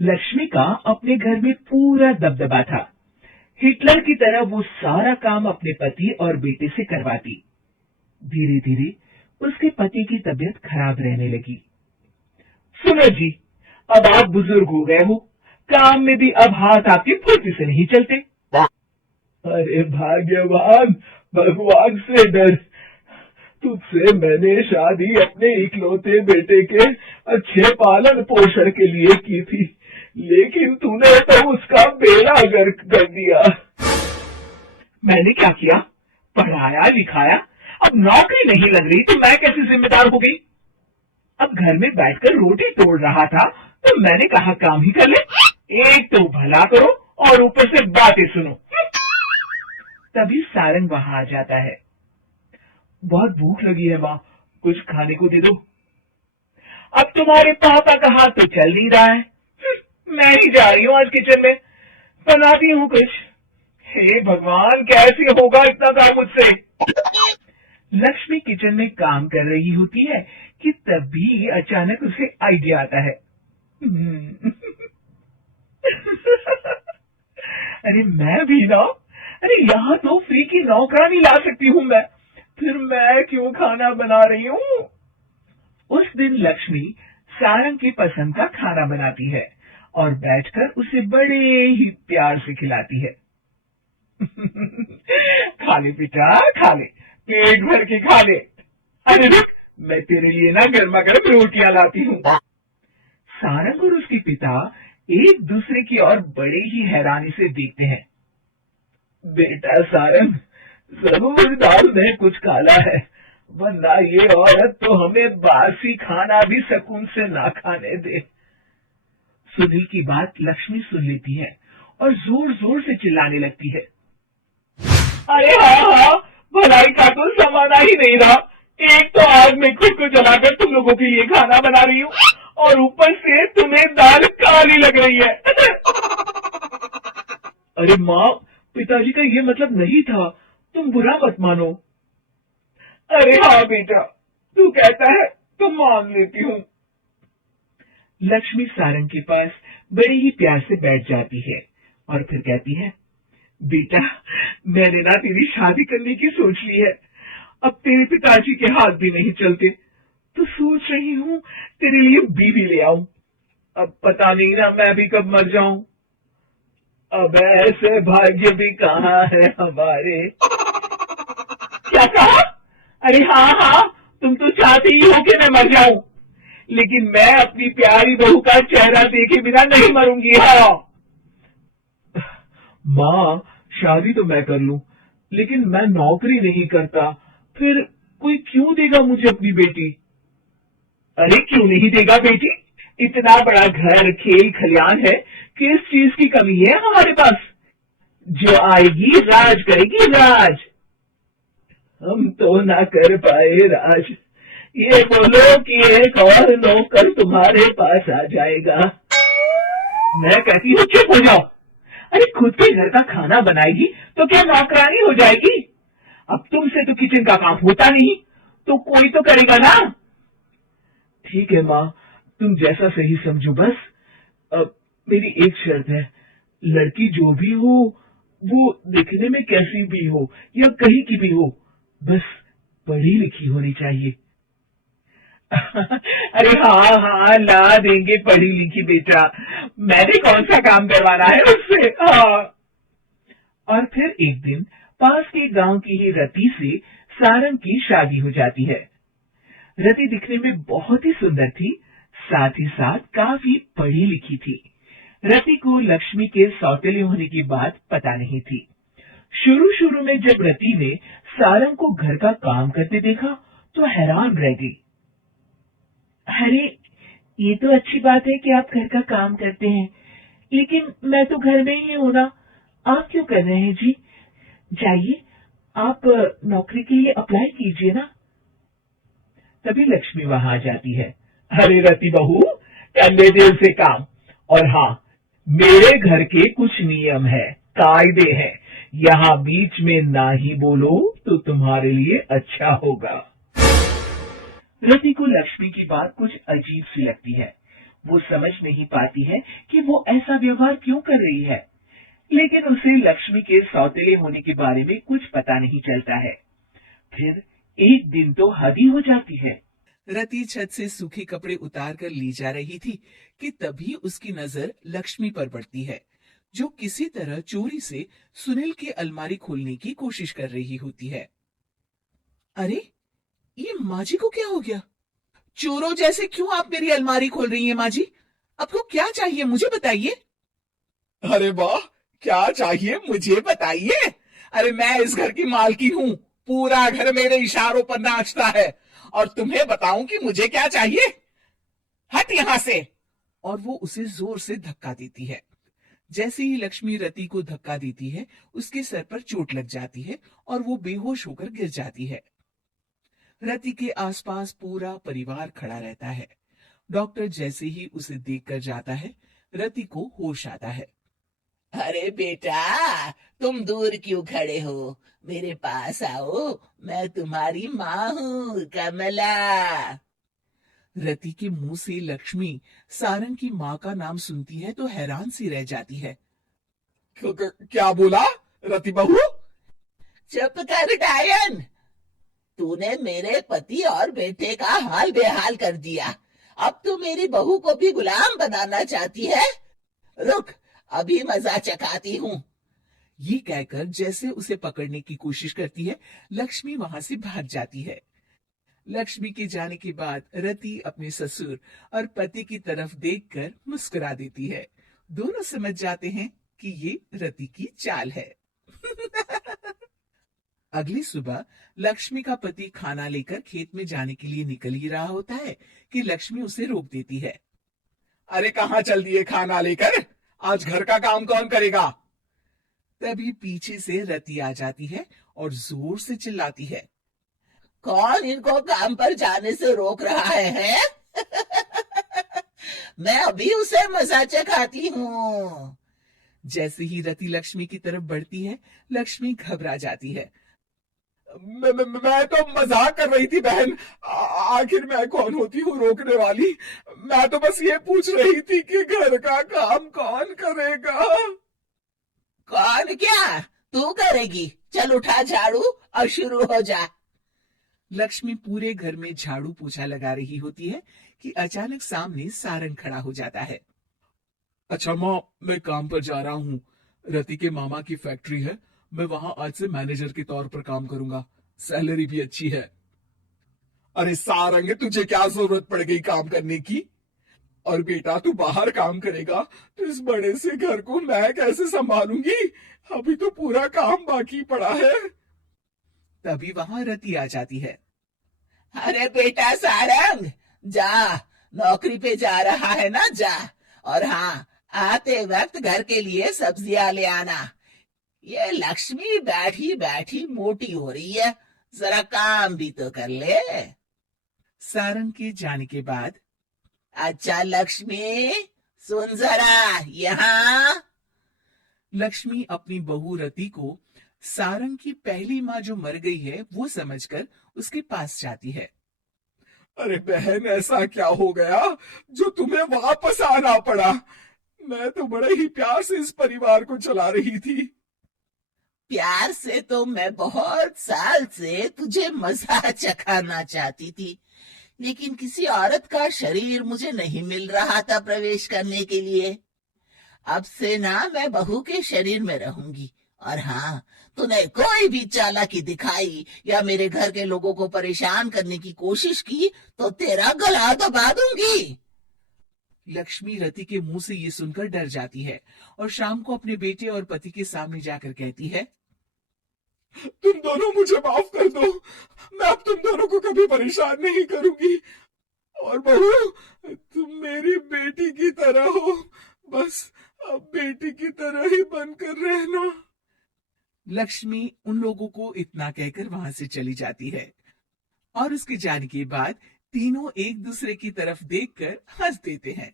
लक्ष्मी का अपने घर में पूरा दबदबा था। हिटलर की तरह वो सारा काम अपने पति और बेटे से करवाती। धीरे धीरे उसके पति की तबीयत खराब रहने लगी। सुनो जी, अब आप बुजुर्ग हो गए हो, काम में भी अब हाथ आपके फुर्ती से नहीं चलते। अरे भाग्यवान, भगवान से डर। तुझसे मैंने शादी अपने इकलौते बेटे के अच्छे पालन पोषण के लिए की थी, लेकिन तूने तो उसका बेड़ा गर्क कर दिया। मैंने क्या किया? पढ़ाया लिखाया, अब नौकरी नहीं लग रही तो मैं कैसे जिम्मेदार हो गई? अब घर में बैठकर रोटी तोड़ रहा था तो मैंने कहा काम ही कर ले। एक तो भला करो और ऊपर से बातें सुनो। तभी सारंग वहां आ जाता है। बहुत भूख लगी है माँ, कुछ खाने को दे दो। अब तुम्हारे पापा का हाथ तो चल नहीं रहा है। मैं ही जा रही हूँ आज किचन में, बनाती हूँ कुछ। हे भगवान, कैसे होगा इतना काम मुझसे? लक्ष्मी किचन में काम कर रही होती है कि तभी अचानक उसे आइडिया आता है। अरे मैं भी ना, अरे यहाँ तो फ्री की नौकरानी ला सकती हूँ मैं, फिर मैं क्यों खाना बना रही हूँ? उस दिन लक्ष्मी सारंग की पसंद का खाना बनाती है और बैठकर उसे बड़े ही प्यार से खिलाती है। खा ले बेटा, खा ले, पेट भर के खा ले। अरे रुक, मैं तेरे लिए ना गर्मा गर्म रोटियां लाती हूँ। सारंग और उसके पिता एक दूसरे की ओर बड़े ही हैरानी से देखते हैं। बेटा सारंग, जरूर दाल में कुछ काला है, वरना ये औरत तो हमें बासी खाना भी सुकून से ना खाने दे। सुनील की बात लक्ष्मी सुन लेती है और जोर जोर से चिल्लाने लगती है। अरे हाँ, भलाई का तो जमाना ही नहीं रहा। एक तो आग में खुद को जलाकर तुम लोगों के लिए खाना बना रही हूँ और ऊपर से तुम्हें दाल काली लग रही है। अरे माँ, पिताजी का ये मतलब नहीं था, तुम बुरा मत मानो। अरे हाँ बेटा, तू कहता है तो मान लेती हूँ। लक्ष्मी सारंग के पास बड़े ही प्यार से बैठ जाती है और फिर कहती है, बेटा मैंने ना तेरी शादी करने की सोच ली है। अब तेरे पिताजी के हाथ भी नहीं चलते तो सोच रही हूँ तेरे लिए बीवी ले आऊं। अब पता नहीं ना मैं भी कब मर जाऊं। अब ऐसे भाग्य भी कहाँ है हमारे। क्या कहा? अरे हाँ हाँ, तुम तो चाहती ही हो कि मैं मर जाऊं, लेकिन मैं अपनी प्यारी बहू का चेहरा देखे बिना नहीं मरूंगी। हाँ माँ, शादी तो मैं कर लूं, लेकिन मैं नौकरी नहीं करता, फिर कोई क्यों देगा मुझे अपनी बेटी? अरे क्यों नहीं देगा बेटी? इतना बड़ा घर, खेल खलियान है, किस चीज की कमी है हमारे पास? जो आएगी राज करेगी, राज। हम तो ना कर पाए राज, ये बोलो कि एक और नौकर तुम्हारे पास आ जाएगा। मैं कहती हूँ चुप हो जाओ। अरे खुद के घर का खाना बनाएगी तो क्या नौकरानी हो जाएगी? अब तुमसे तो किचन का काम होता नहीं, तो कोई तो करेगा ना। ठीक है माँ, तुम जैसा सही समझो बस। अब मेरी एक शर्त है, लड़की जो भी हो वो दिखने में कैसी भी हो या कहीं की भी हो, बस पढ़ी लिखी होनी चाहिए। अरे हाँ हाँ, ला देंगे पढ़ी लिखी बेटा, मैंने कौन सा काम करवाना है उससे। हाँ। और फिर एक दिन पास के गांव की ही रति से सारंग की शादी हो जाती है। रति दिखने में बहुत ही सुंदर थी, साथ ही साथ काफी पढ़ी लिखी थी। रति को लक्ष्मी के सौतेले होने की बात पता नहीं थी। शुरू शुरू में जब रति ने सारंग को घर का काम करते देखा तो हैरान रह गई। अरे ये तो अच्छी बात है कि आप घर का काम करते हैं, लेकिन मैं तो घर में ही हूं ना, आप क्यों कर रहे हैं जी? जाइए आप नौकरी के लिए अप्लाई कीजिए ना। तभी लक्ष्मी वहां आ जाती है। अरे रति बहू, करने दे उसे काम। और हाँ, मेरे घर के कुछ नियम है, कायदे हैं, यहाँ बीच में ना ही बोलो तो तुम्हारे लिए अच्छा होगा। रति को लक्ष्मी की बात कुछ अजीब सी लगती है। वो समझ नहीं पाती है कि वो ऐसा व्यवहार क्यों कर रही है, लेकिन उसे लक्ष्मी के सौतेले होने के बारे में कुछ पता नहीं चलता है। फिर एक दिन तो हद ही हो जाती है। रति छत से सूखे कपड़े उतार कर ली जा रही थी कि तभी उसकी नजर लक्ष्मी पर पड़ती है, जो किसी तरह चोरी से सुनील की अलमारी खोलने की कोशिश कर रही होती है। अरे, ये माँ जी को क्या हो गया? चोरों जैसे क्यों आप मेरी अलमारी खोल रही हैं माँ जी? आपको क्या चाहिए मुझे बताइए। अरे वाह, क्या चाहिए मुझे बताइए। अरे मैं इस घर की मालकिन हूँ, पूरा घर मेरे इशारों पर नाचता है, और तुम्हें बताऊं कि मुझे क्या चाहिए? हट यहाँ से। और वो उसे जोर से धक्का देती है। जैसे ही लक्ष्मी रति को धक्का देती है, उसके सर पर चोट लग जाती है और वो बेहोश होकर गिर जाती है। रति के आसपास पूरा परिवार खड़ा रहता है। डॉक्टर जैसे ही उसे देखकर जाता है, रति को होश आता है। अरे बेटा, तुम दूर क्यों खड़े हो? मेरे पास आओ, मैं तुम्हारी माँ हूँ, कमला। रति के मुंह से लक्ष्मी सारंग की माँ का नाम सुनती है तो हैरान सी रह जाती है। क्या बोला रति बहू? चुप कर डायन। तूने मेरे पति और बेटे का हाल बेहाल कर दिया। अब तू मेरी बहू को भी गुलाम बनाना चाहती है? रुक, अभी मजा चखाती हूँ। ये कहकर जैसे उसे पकड़ने की कोशिश करती है, लक्ष्मी वहां से भाग जाती है। लक्ष्मी के जाने के बाद रति अपने ससुर और पति की तरफ देखकर मुस्कुरा देती है। दोनों समझ जाते हैं कि ये रति की चाल है। अगली सुबह लक्ष्मी का पति खाना लेकर खेत में जाने के लिए निकल ही रहा होता है कि लक्ष्मी उसे रोक देती है। अरे कहाँ चल दिए खाना लेकर? आज घर का काम कौन करेगा? तभी पीछे से रति आ जाती है और जोर से चिल्लाती है। कौन इनको काम पर जाने से रोक रहा है? मैं अभी उसे मजा चखाती हूँ। जैसे ही रति लक्ष्मी की तरफ बढ़ती है, लक्ष्मी घबरा जाती है। मैं तो मजाक कर रही थी बहन। आखिर मैं कौन होती हूँ रोकने वाली? मैं तो बस ये पूछ रही थी कि घर का काम कौन करेगा? कौन क्या? तू करेगी। चल उठा झाड़ू और शुरू हो जा। लक्ष्मी पूरे घर में झाड़ू पोछा लगा रही होती है कि अचानक सामने सारंग खड़ा हो जाता है। अच्छा माँ, मैं काम पर जा रहा हूँ। रति के मामा की फैक्ट्री है, मैं वहां आज से मैनेजर के तौर पर काम करूंगा। सैलरी भी अच्छी है। अरे सारंग, तुझे क्या जरूरत पड़ गई काम करने की? और बेटा तू बाहर काम करेगा तो इस बड़े से घर को मैं कैसे संभालूंगी? अभी तो पूरा काम बाकी पड़ा है। तभी वहां रति आ जाती है। अरे बेटा सारंग, जा, नौकरी पे जा रहा है ना, जा। और हाँ, आते वक्त घर के लिए सब्जियां ले आना। ये लक्ष्मी बैठी बैठी मोटी हो रही है, जरा काम भी तो कर ले। सारंग के जाने के बाद, अच्छा लक्ष्मी, सुन जरा यहाँ। लक्ष्मी अपनी बहू रति को सारंग की पहली माँ जो मर गई है वो समझकर उसके पास जाती है। अरे बहन, ऐसा क्या हो गया जो तुम्हें वापस आना पड़ा? मैं तो बड़े ही प्यार से इस परिवार को चला रही थी। प्यार से तो मैं बहुत साल से तुझे मजा चखाना चाहती थी, लेकिन किसी औरत का शरीर मुझे नहीं मिल रहा था प्रवेश करने के लिए। अब से ना मैं बहू के शरीर में रहूंगी, और हाँ, तूने कोई भी चालाकी दिखाई या मेरे घर के लोगों को परेशान करने की कोशिश की तो तेरा गला दबा दूंगी। लक्ष्मी रति के मुंह से ये सुनकर डर जाती है और शाम को अपने बेटे और पति के सामने जाकर कहती है, तुम दोनों मुझे माफ कर दो, मैं अब तुम दोनों को कभी परेशान नहीं करूंगी। और बहू, तुम मेरी बेटी की तरह हो, बस अब बेटी की तरह ही बनकर रहना। लक्ष्मी उन लोगों को इतना कहकर वहां से चली जाती है और उसके जाने के बाद तीनों एक दूसरे की तरफ देखकर हंस देते हैं।